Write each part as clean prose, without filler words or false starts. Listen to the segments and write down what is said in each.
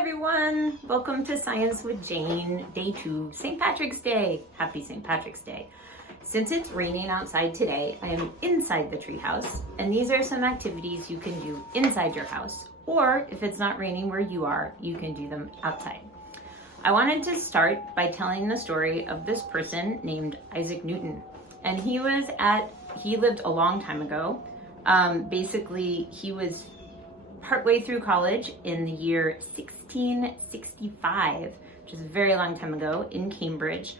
everyone, welcome to Science with Jane, day 2, St. Patrick's Day. Happy St. Patrick's Day. Since it's raining outside today, I am inside the treehouse, and these are some activities you can do inside your house, or if it's not raining where you are, you can do them outside. I wanted to start by telling the story of this person named Isaac Newton, and he lived a long time ago. Basically, he was partway through college in the year 1665, which is a very long time ago, in Cambridge.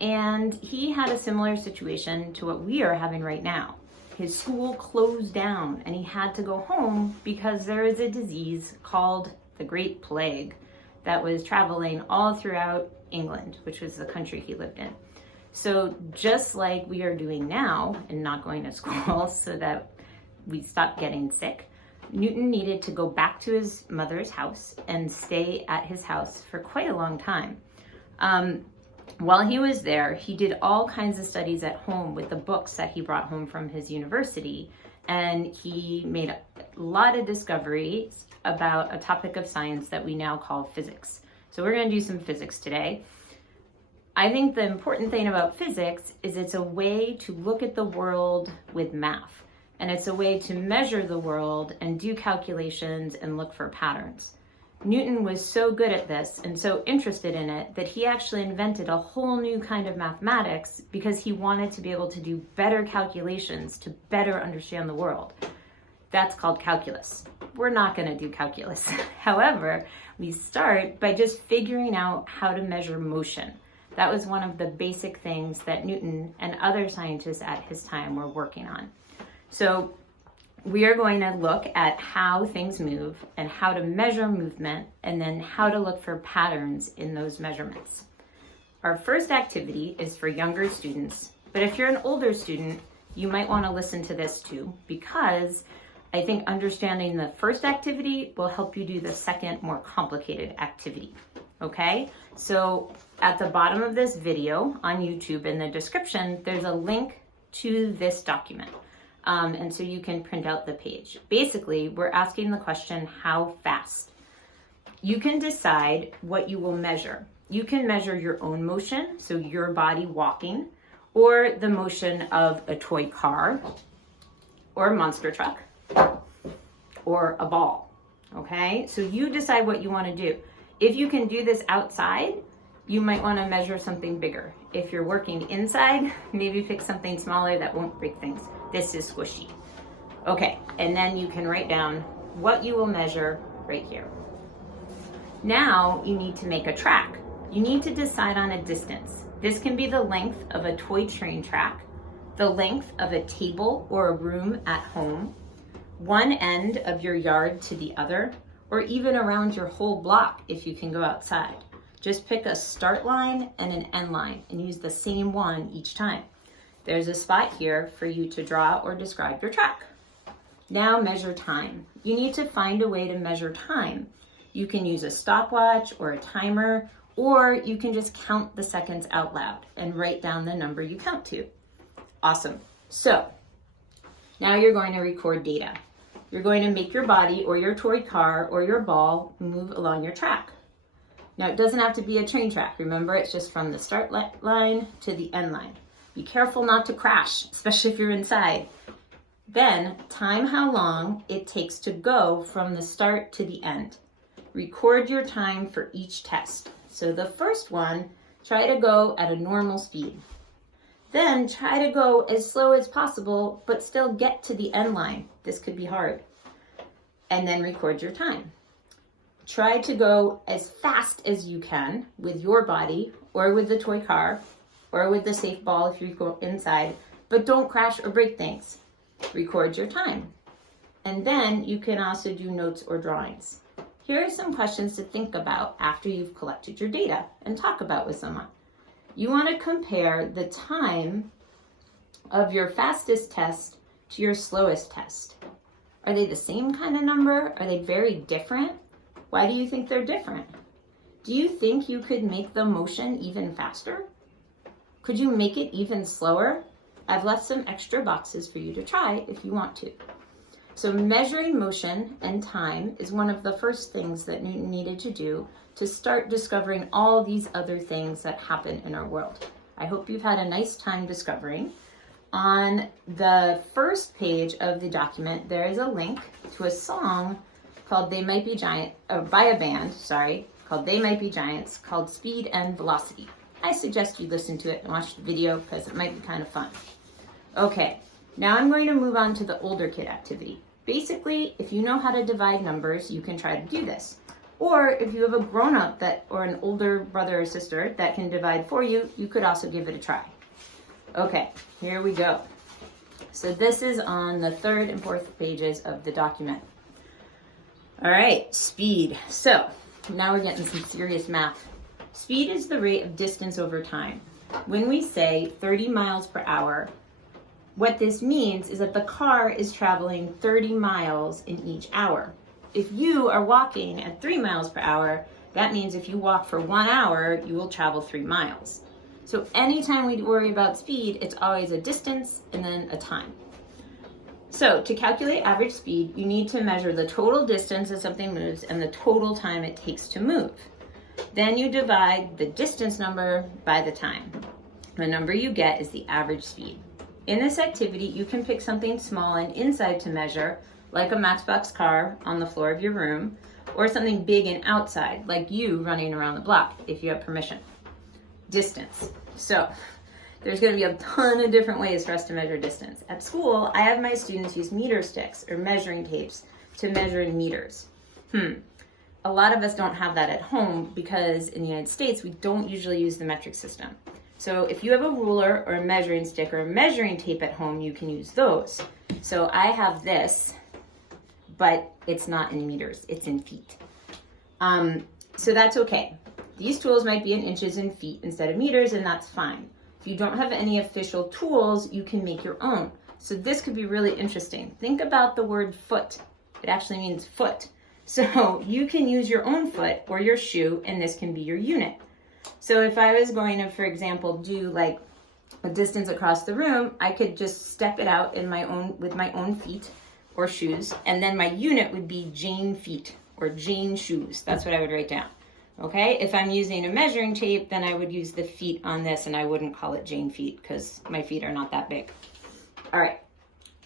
And he had a similar situation to what we are having right now. His school closed down and he had to go home because there is a disease called the Great Plague that was traveling all throughout England, which was the country he lived in. So just like we are doing now and not going to school so that we stop getting sick, Newton needed to go back to his mother's house and stay at his house for quite a long time. While he was there, he did all kinds of studies at home with the books that he brought home from his university, and he made a lot of discoveries about a topic of science that we now call physics. So we're going to do some physics today. I think the important thing about physics is it's a way to look at the world with math. And it's a way to measure the world and do calculations and look for patterns. Newton was so good at this and so interested in it that he actually invented a whole new kind of mathematics because he wanted to be able to do better calculations to better understand the world. That's called calculus. We're not going to do calculus. However, we start by just figuring out how to measure motion. That was one of the basic things that Newton and other scientists at his time were working on. So we are going to look at how things move and how to measure movement and then how to look for patterns in those measurements. Our first activity is for younger students, but if you're an older student, you might want to listen to this too, because I think understanding the first activity will help you do the second, more complicated activity. Okay? So at the bottom of this video on YouTube in the description, there's a link to this document. And so you can print out the page. Basically, we're asking the question, how fast? You can decide what you will measure. You can measure your own motion, so your body walking, or the motion of a toy car, or a monster truck, or a ball, okay? So you decide what you want to do. If you can do this outside, you might want to measure something bigger. If you're working inside, maybe pick something smaller that won't break things. This is squishy. Okay, and then you can write down what you will measure right here. Now you need to make a track. You need to decide on a distance. This can be the length of a toy train track, the length of a table or a room at home, one end of your yard to the other, or even around your whole block if you can go outside. Just pick a start line and an end line and use the same one each time. There's a spot here for you to draw or describe your track. Now measure time. You need to find a way to measure time. You can use a stopwatch or a timer, or you can just count the seconds out loud and write down the number you count to. Awesome. So now you're going to record data. You're going to make your body or your toy car or your ball move along your track. Now, it doesn't have to be a train track. Remember, it's just from the start line to the end line. Be careful not to crash, especially if you're inside. Then, time how long it takes to go from the start to the end. Record your time for each test. So the first one, try to go at a normal speed. Then, try to go as slow as possible, but still get to the end line. This could be hard. And then record your time. Try to go as fast as you can with your body or with the toy car or with the safe ball if you go inside, but don't crash or break things. Record your time. And then you can also do notes or drawings. Here are some questions to think about after you've collected your data and talk about with someone. You want to compare the time of your fastest test to your slowest test. Are they the same kind of number? Are they very different? Why do you think they're different? Do you think you could make the motion even faster? Could you make it even slower? I've left some extra boxes for you to try if you want to. So measuring motion and time is one of the first things that Newton needed to do to start discovering all these other things that happen in our world. I hope you've had a nice time discovering. On the first page of the document, there is a link to a song called They Might Be Giant, by a band, called They Might Be Giants, called Speed and Velocity. I suggest you listen to it and watch the video because it might be kind of fun. Okay, now I'm going to move on to the older kid activity. Basically, if you know how to divide numbers, you can try to do this. Or if you have a grown-up or an older brother or sister that can divide for you, you could also give it a try. Okay, here we go. So this is on the third and fourth pages of the document. All right, speed. So now we're getting some serious math. Speed is the rate of distance over time. When we say 30 miles per hour, what this means is that the car is traveling 30 miles in each hour. If you are walking at 3 miles per hour, that means if you walk for 1 hour, you will travel 3 miles. So anytime we worry about speed, it's always a distance and then a time. So to calculate average speed, you need to measure the total distance as something moves and the total time it takes to move. Then you divide the distance number by the time. The number you get is the average speed. In this activity, you can pick something small and inside to measure, like a Matchbox car on the floor of your room, or something big and outside, like you running around the block, if you have permission. Distance. So there's going to be a ton of different ways for us to measure distance. At school, I have my students use meter sticks or measuring tapes to measure in meters. A lot of us don't have that at home because in the United States, we don't usually use the metric system. So if you have a ruler or a measuring stick or a measuring tape at home, you can use those. So I have this, but it's not in meters, it's in feet. So that's okay. These tools might be in inches and feet instead of meters, and that's fine. If you don't have any official tools, you can make your own. So this could be really interesting. Think about the word foot. It actually means foot. So you can use your own foot or your shoe, and this can be your unit. So if I was going to, for example, do like a distance across the room, I could just step it out with my own feet or shoes, and then my unit would be Jane feet or Jane shoes. That's what I would write down. Okay, if I'm using a measuring tape, then I would use the feet on this and I wouldn't call it Jane feet because my feet are not that big. All right,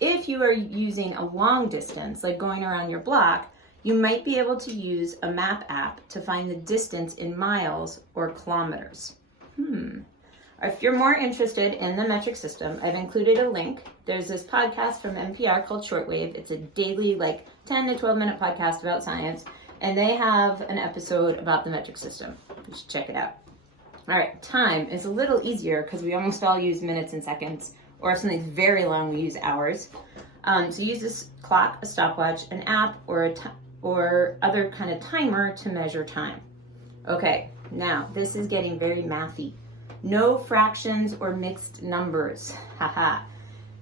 if you are using a long distance, like going around your block, you might be able to use a map app to find the distance in miles or kilometers. If you're more interested in the metric system, I've included a link. There's this podcast from NPR called Shortwave. It's a daily, 10 to 12 minute podcast about science. And they have an episode about the metric system. You should check it out. All right, time is a little easier because we almost all use minutes and seconds, or if something's very long, we use hours. So use this clock, a stopwatch, an app, or other kind of timer to measure time. Okay, now this is getting very mathy. No fractions or mixed numbers. Haha.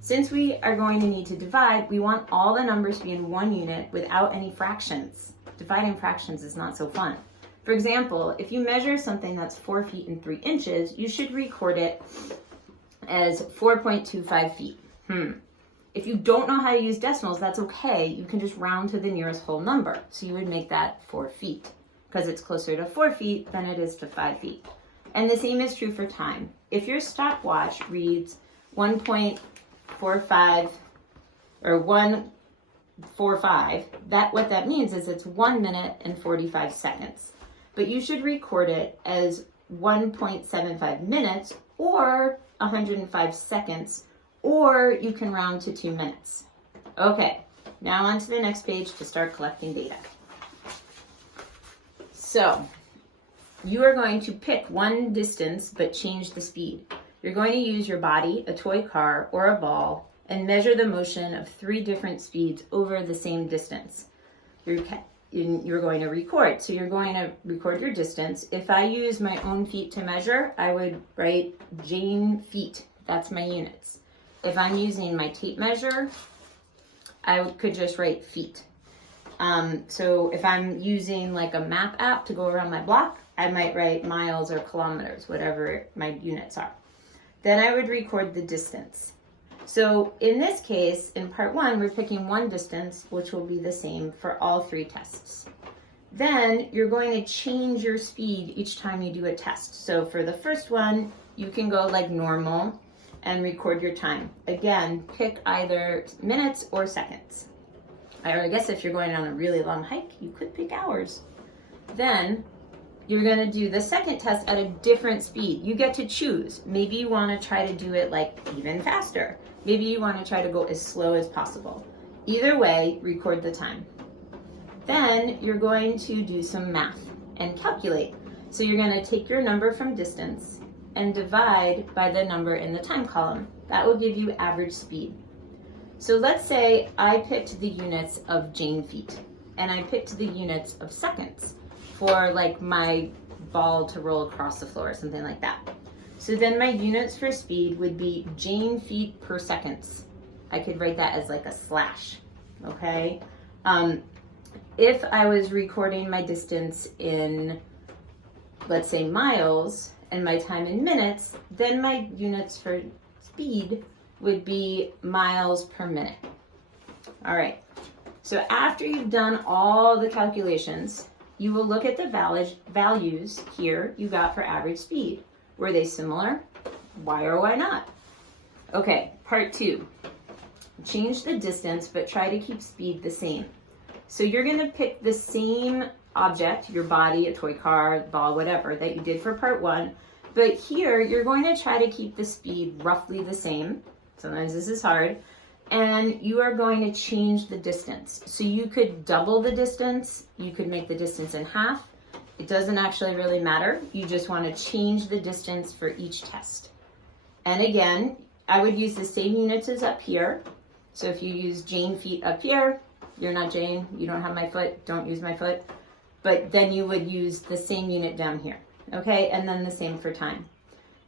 Since we are going to need to divide, we want all the numbers to be in one unit without any fractions. Dividing fractions is not so fun. For example, if you measure something that's 4 feet and 3 inches, you should record it as 4.25 feet. If you don't know how to use decimals, that's okay. You can just round to the nearest whole number. So you would make that 4 feet because it's closer to 4 feet than it is to 5 feet. And the same is true for time. If your stopwatch reads 1.45 or 1:45, what that means is it's 1 minute and 45 seconds. But you should record it as 1.75 minutes or 105 seconds, or you can round to 2 minutes. Okay, now on to the next page to start collecting data. So you are going to pick one distance but change the speed. You're going to use your body, a toy car, or a ball, and measure the motion of 3 different speeds over the same distance. You're going to record. So you're going to record your distance. If I use my own feet to measure, I would write Jane feet. That's my units. If I'm using my tape measure, I could just write feet. So if I'm using like a map app to go around my block, I might write miles or kilometers, whatever my units are. Then I would record the distance. So in this case, in part 1, we're picking one distance, which will be the same for all 3 tests. Then you're going to change your speed each time you do a test. So for the first one, you can go like normal and record your time. Again, pick either minutes or seconds. Or I guess if you're going on a really long hike, you could pick hours. Then you're gonna do the second test at a different speed. You get to choose. Maybe you wanna try to do it like even faster. Maybe you wanna try to go as slow as possible. Either way, record the time. Then you're going to do some math and calculate. So you're gonna take your number from distance and divide by the number in the time column. That will give you average speed. So let's say I picked the units of Jane feet and I picked the units of seconds for like my ball to roll across the floor or something like that. So then my units for speed would be Jane feet per seconds. I could write that as like a slash, okay? If I was recording my distance in, let's say, miles and my time in minutes, then my units for speed would be miles per minute. All right, so after you've done all the calculations, you will look at the values here you got for average speed. Were they similar? Why or why not? Okay, part 2. Change the distance, but try to keep speed the same. So you're gonna pick the same object, your body, a toy car, ball, whatever, that you did for part 1, but here you're going to try to keep the speed roughly the same. Sometimes this is hard. And you are going to change the distance. So you could double the distance, you could make the distance in half. It doesn't actually really matter. You just want to change the distance for each test. And again, I would use the same units as up here. So if you use Jane feet up here, you're not Jane, you don't have my foot, don't use my foot. But then you would use the same unit down here, okay? And then the same for time.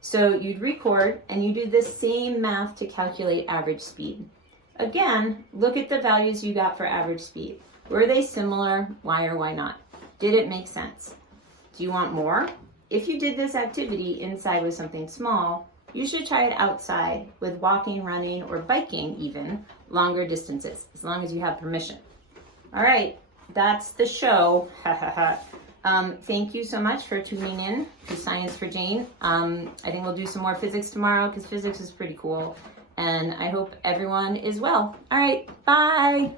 So you'd record and you do the same math to calculate average speed. Again, look at the values you got for average speed. Were they similar? Why or why not? Did it make sense? Do you want more? If you did this activity inside with something small, you should try it outside with walking, running, or biking even, longer distances, as long as you have permission. All right, that's the show. Thank you so much for tuning in to Science for Jane. I think we'll do some more physics tomorrow because physics is pretty cool. And I hope everyone is well. All right, bye.